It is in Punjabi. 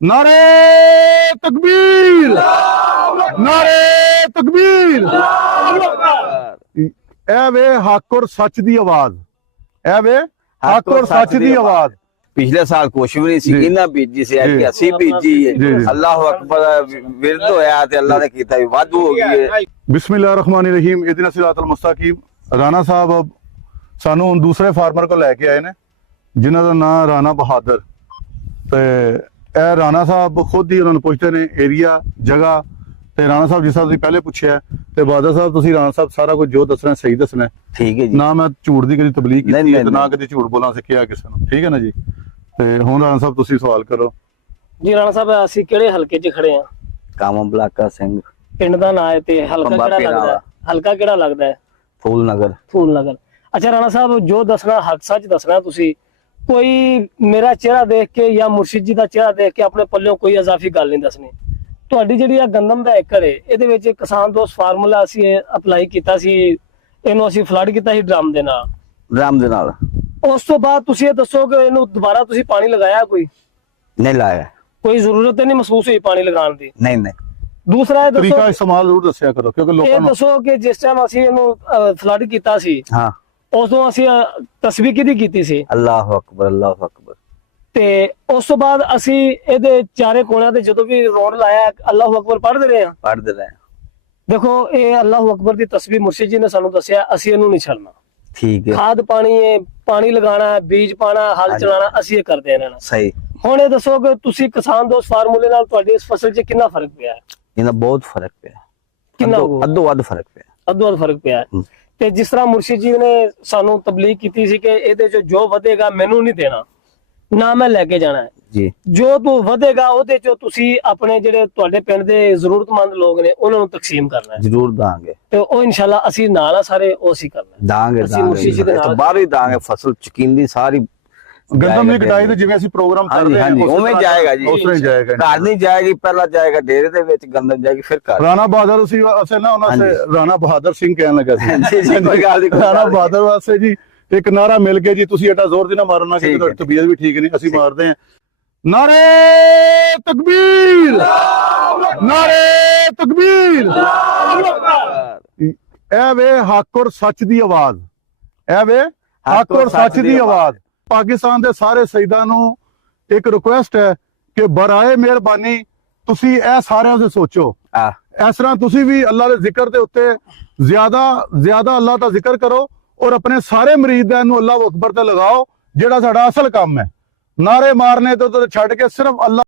नारे तकबीर, नारे तकबीर। ए वे हक और सच दी आवाज, ए वे हक और सच दी आवाज। पिछले साल कुछ भी नहीं सी, इन्ना बीजी सी जी। असी बीजी है। अल्लाह अकबर विरद होया ते अल्लाह ने कीता वाधू हो गई है। बिस्मिल्लाहिर्रहमानिर्रहीम इहदिना सिरातल मुस्तकीम। राणा साहब अब सानू हुण दूसरे फार्मर को लैके आए ने जिन्हां दा नाम राणा बहादुर। ते ए राणा साहब खुद ही उन्होंने पुछते ने एरिया जगह ते राणा साहब जिस तरह पहले पूछया ते बहादुर साहब तुसीं राणा साहब सारा कुछ जो दसना सही दसना। ठीक है जी। ना मैं झूठ दी कदी तबलीग कीती नहीं, है ते ना कदी झूठ बोलना सिक्खिया किसी नूं। ठीक है ना जी। ते हुण राणा साहब तुसीं सवाल करो जी। राणा साहब ਅਸੀਂ ਕਿਹੜੇ ਹਲਕੇ 'ਚ ਖੜੇ ਆ? कामा बलाका सिंह ਪਿੰਡ ਦਾ ਨਾਂ ਹੈ ਤੇ ਹਲਕਾ ਕੰਬਾ ਕਿਹੜਾ ਪੀਰਾਂ ਲੱਗਦਾ ਹੈ? ਹਲਕਾ ਕਿਹੜਾ ਲੱਗਦਾ ਹੈ? फूल नगर। ਫੂਲ ਨਗਰ। ਅੱਛਾ ਰਾਣਾ ਸਾਹਿਬ ਜੋ ਦੱਸਣਾ ਹੱਕ ਸੱਚ ਦੱਸਣਾ ਤੁਸੀਂ। ਕੋਈ ਮੇਰਾ ਚਿਹਰਾ ਦੇਖ ਕੇ ਜਾਂ ਮੁਰਸ਼ਿਦ ਜੀ ਦਾ ਚਿਹਰਾ ਦੇਖ ਕੇ ਆਪਣੇ ਪੱਲਿਓਂ ਕੋਈ ਇਜ਼ਾਫੀ ਗੱਲ ਨਹੀਂ ਦੱਸਣੀ। ਤੁਹਾਡੀ ਜਿਹੜੀ ਆ ਗੰਦਮ ਦਾ ਏਕੜ ਹੈ ਇਹਦੇ ਵਿੱਚ ਕਿਸਾਨ ਦੋਸਤ ਫਾਰਮੂਲਾ ਅਸੀਂ ਅਪਲਾਈ ਕੀਤਾ ਸੀ, ਇਹਨੂੰ ਅਸੀਂ ਫਲੱਡ ਕੀਤਾ ਸੀ ਡਰਮ ਦੇ ਨਾਲ। राम दे नाल ਉਸ ਤੋਂ ਬਾਅਦ ਤੁਸੀਂ ਇਹ ਦੱਸੋ ਕਿ ਇਹਨੂੰ ਦੁਬਾਰਾ ਤੁਸੀਂ ਪਾਣੀ ਲਗਾਇਆ? नहीं लाया। ਕੋਈ ਜ਼ਰੂਰਤ ਨਹੀਂ ਮਹਿਸੂਸ ਹੋਈ ਪਾਣੀ ਲਗਾਉਣ ਦੀ? नहीं नहीं। ਦੂਸਰਾ ਇਹ तरीका ਦੱਸੋ इस्तेमाल जरूर दस्या करो क्योंकि ਇਹ लोगों ਦੱਸੋ ਕਿ ਜਿਸ ਟਾਈਮ ਅਸੀਂ ਇਹਨੂੰ ਫਲੱਡ ਕੀਤਾ ਸੀ हाँ ਉਦੋਂ ਅਸੀਂ ਤਸਬੀਹ ਕਿਹਦੀ ਕੀਤੀ ਸੀ? अल्लाह अकबर, अल्लाह अकबर। ਤੇ ਉਸ ਤੋਂ ਬਾਅਦ ਅਸੀਂ ਇਹਦੇ ਚਾਰੇ ਕੋਣਿਆਂ ਤੇ ਜਦੋਂ ਵੀ ਰੋਡ ਲਾਇਆ ਅੱਲਾਹੁ ਅਕਬਰ ਪੜ੍ਹਦੇ ਰਹੇ ਹਾਂ। पढ़ दे रहे हैं। ਦੇਖੋ ਇਹ ਅੱਲਾਹੁ ਅਕਬਰ ਦੀ ਤਸਬੀਹ ਮੁਰਸ਼ਿਦ ਜੀ ਨੇ ਸਾਨੂੰ ਦੱਸਿਆ, ਅਸੀਂ ਇਹਨੂੰ ਨਹੀਂ ਛੱਡਣਾ। ठीक है। ਖਾਦ ਪਾਣੀ ਹੈ, ਪਾਣੀ ਲਗਾਉਣਾ, ਬੀਜ ਪਾਣਾ, ਹਲ ਹਾਂਜੀ। ਚਲਾਉਣਾ, ਅਸੀਂ ਇਹ ਕਰਦੇ ਇਹਨਾਂ ਨਾਲ। सही। ਹੁਣ ਇਹ ਦੱਸੋ ਕਿ ਤੁਸੀਂ ਕਿਸਾਨ ਦੋਸਤ ਫਾਰਮੂਲੇ ਨਾਲ ਤੁਹਾਡੀ ਇਸ ਫਸਲ 'ਚ ਕਿੰਨਾ ਫਰਕ ਪਿਆ ਹੈ? इन्हें बहुत फर्क पे कितना है। हुआ? अद्धो अध फर्क पे है। ਅੱਧੋ ਅੱਧ ਫਰਕ ਪਿਆ ਹੈ। ਹੂੰ। ਤੇ ਜਿਸ ਤਰ੍ਹਾਂ ਮੁਰਸ਼ਿਦ ਜੀ ਨੇ ਸਾਨੂੰ ਤਬਲੀਗ ਕੀਤੀ ਸੀ ਕਿ ਇਹਦੇ 'ਚ ਜੋ ਵਧੇਗਾ ਮੈਨੂੰ ਨਹੀਂ ਦੇਣਾ, ਨਾ ਮੈਂ ਲੈ ਕੇ ਜਾਣਾ ਹੈ। जी। ਜੋ ਤੂੰ ਵਧੇਗਾ ਉਹਦੇ 'ਚੋਂ ਤੁਸੀਂ ਆਪਣੇ ਜਿਹੜੇ ਤੁਹਾਡੇ ਪਿੰਡ ਦੇ ਜ਼ਰੂਰਤਮੰਦ ਲੋਕ ਨੇ ਉਹਨਾਂ ਨੂੰ ਤਕਸੀਮ ਕਰਨਾ ਹੈ। जरूर दांगे ਤੇ ਉਹ ਇਨਸ਼ਾਅੱਲਾ ਅਸੀਂ ਨਾਲ ਆ ਸਾਰੇ ਉਹ ਅਸੀਂ करना है। दांगे ਅਸੀਂ ਮੁਰਸ਼ਿਦ ਜੀ ਦੇ दांगे। ਨਾਲ तो बाहर ही दांगे फसल चकींदी सारी गंदम की कटाई तो जिवें ਅਸੀਂ ਪ੍ਰੋਗਰਾਮ हाँ कर जी, रहे हाँ हैं जी, उमें जाएगा जी। ਉਸ ਤਰ੍ਹਾਂ ਹੀ ਜਾਏਗਾ। घर नहीं जाएगी, पहला जाएगा डेरे दे विच, गंदम जाएगी फिर घर। राणा बहादुर उसी वास्ते ना उन्होंने हाँ से राणा बहादुर सिंह कहने लगा सी। जी जी, कोई गल नहीं, कोई राणा गल नहीं। बहादुर वास्ते जी एक नारा मिल गया जी, तुसी एटा जोर दी ना मारो ना कि ठीक है। ਤੁਹਾਡੀ ਤਬੀयत भी ठीक नहीं, ਅਸੀਂ मारते हैं नारे तकबीर, नारे तकबीर। ए वे हक और सच दी आवाज, ए वे हक और सच दी आवाज। पाकिस्तान ਦੇ ਸਾਰੇ ਸ਼ਹੀਦਾਂ ਨੂੰ ਇੱਕ ਰਿਕੁਐਸਟ ਹੈ ਕਿ ਬਰਾਏ ਮਿਹਰਬਾਨੀ ਤੁਸੀਂ ਇਹ ਸਾਰਿਆਂ ਦੇ ਸੋਚੋ। हाँ। ਇਸ ਤਰ੍ਹਾਂ ਤੁਸੀਂ ਵੀ ਅੱਲਾ ਦੇ ਜ਼ਿਕਰ ਦੇ ਉੱਤੇ ਜ਼ਿਆਦਾ ਅੱਲਾ ਦਾ ਜ਼ਿਕਰ ਕਰੋ ਔਰ ਆਪਣੇ ਸਾਰੇ ਮਰੀਦਾਂ ਨੂੰ ਅੱਲਾਹੁ ਅਕਬਰ ਤੇ ਲਗਾਓ, ਜਿਹੜਾ ਸਾਡਾ ਅਸਲ ਕੰਮ ਹੈ। ਨਾਰੇ ਮਾਰਨੇ ਤੋਂ ਛੱਡ ਕੇ ਸਿਰਫ ਅੱਲਾ